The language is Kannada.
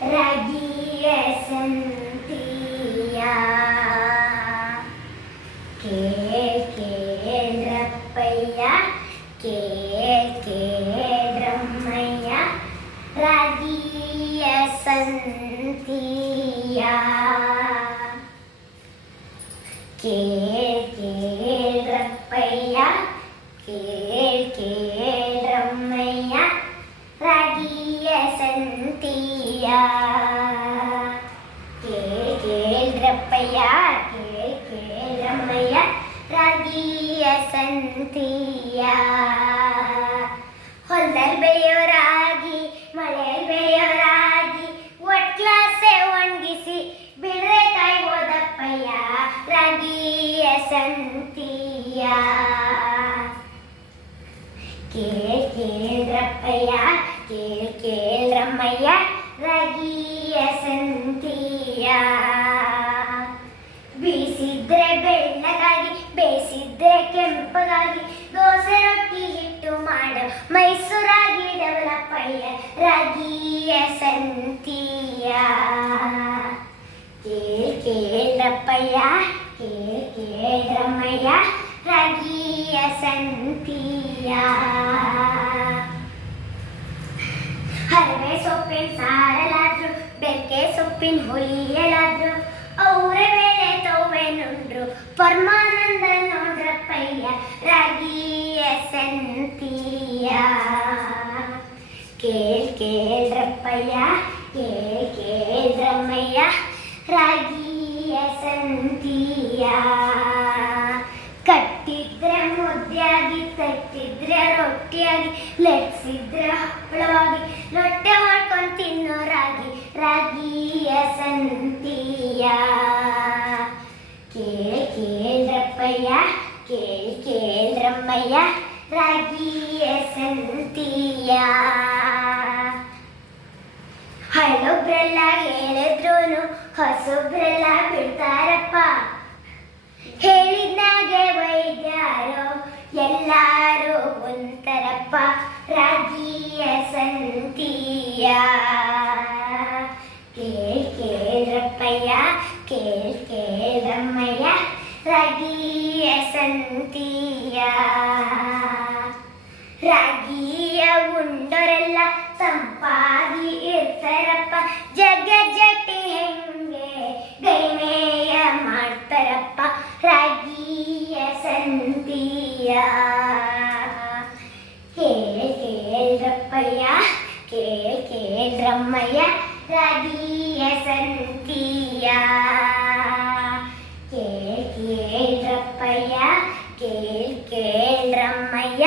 ರಾಗಿಯ ಸಂತಿಯ ಕೇಳ್ರಪ್ಪಯ್ಯ ಕೇಳ್ರಮ್ಮಯ್ಯ ರಾಗಿಯ ಸಂತಿಯ ಕೇಳ್ರಪ್ಪಯ್ಯ ಕೇಳ್ರಮ್ಮಯ್ಯ ರಾಗಿಯ ಸಂತಿಯ ಕೇಳ್ರಪ್ಪಯ್ಯ ಕೇಳ್ರಮ್ಮಯ್ಯ ರಾಗಿಯ ಸಂತಿಯ ಹೊಲದಲ್ಲಿ ಬೆಳೆಯೋ ರಾಗಿ ಮಳೆಯಲ್ಲಿ ಬೆಳೆಯೋ ರಾಗಿ ಒಟ್ಲಾಸೆ ಒಣಗಿಸಿ ಬಿಡ್ರೆ ಕಾಯಿ ಹೋದಪ್ಪಯ್ಯ ರಾಗಿಯ ಸಂತಿಯ ಕೇಳ್ರಪ್ಪಯ್ಯ ಕೇಳ್ರಮ್ಮಯ್ಯ ರಾಗಿಯ ಸಂತಿಯ ಬೀಸಿದ್ರೆ ಬೆಳ್ಳಗಾಗಿ ಬೇಯಿಸಿದ್ರೆ ಕೆಂಪಗಾಗಿ ದೋಸೆ ರೊಟ್ಟಿ ಹಿಟ್ಟು ಮಾಡು ಮೈಸೂರಾಗಿ ಡೆವಲಪ್ಪಯ್ಯ ರಾಗಿಯ ಸಂತಿಯ ಕೇಳ್ರಪ್ಪಯ್ಯ ಕೇಳ್ರಮ್ಮಯ್ಯ ರಾಗಿಯ ಸಂತಿಯ ಹರವೆ ಸೊಪ್ಪಿನ ಸಾರಲಾದ್ರು ಬೆಕ್ಕೆ ಸೊಪ್ಪಿನ ಹುಳಿಯಲಾದ್ರು ಅವರೇ ಬೇಳೆ ತೋವೆ ನುಂಡ್ರು ಪರಮಾನಂದ ನೋಡ್ರಪ್ಪಯ್ಯ ರಾಗಿಯ ಸಂತಿಯ ಕೇಳ್ರಪ್ಪಯ್ಯ ಕೇಳ್ರಮ್ಮಯ್ಯ ರಾಗಿಯ ಸಂತಿಯ ಕಟ್ಟಿದ್ರೆ ಮುದ್ದೆಯಾಗಿ ತಟ್ಟಿದ್ರೆ ರೊಟ್ಟಿಯಾಗಿ ಲಟ್ಸಿದ್ರೆ ಹಪ್ಪಳವಾಗಿ ರೊಟ್ಟೆ ಮಾಡ್ಕೊಂಡು ತಿನ್ನೋ ರಾಗಿಯ ಸಂತಿಯ ಕೇಳ್ರಪ್ಪಯ್ಯ ಕೇಳ್ರಮ್ಮಯ್ಯ ರಾಗಿಯ ಸಂತಿಯ ಹಳೊಬ್ರೆಲ್ಲ ಹೇಳಿದ್ರೂ ಹೊಸೊಬ್ರೆಲ್ಲ ಬಿಡ್ತಾರಪ್ಪ ಹೇಳಿದ್ನಾಗೆ ವೈದ್ಯರು ಎಲ್ಲರೂ ಒಂಥರಪ್ಪ ರಾಗಿಯ ಸಂತಿಯ ಕೇಳ್ರಪ್ಪಯ್ಯ ಕೇಳ್ರಮ್ಮಯ್ಯ ರಾಗಿಯ ಸಂತಿಯ ರಾಗಿಯ ಉಂಡರೆಲ್ಲ ತಂಪಾಗಿ ಇರ್ತಾರಪ್ಪ ಜಗ್ಗಜಟ್ಟಿ ಹೆಂಗೆ ಗೈಮೇಯ ಮಾಡ್ತಾರಪ್ಪ ರಾಗಿಯ ಸಂತಿಯ ಕೇಳ್ರಪ್ಪಯ್ಯ ಕೇಳ್ರಮ್ಮಯ್ಯ ರಾಗಿಯ ಸಂತಿಯ ಕೇಳ್ರಪ್ಪಯ್ಯ ಕೇಳ್ರಮ್ಮಯ್ಯ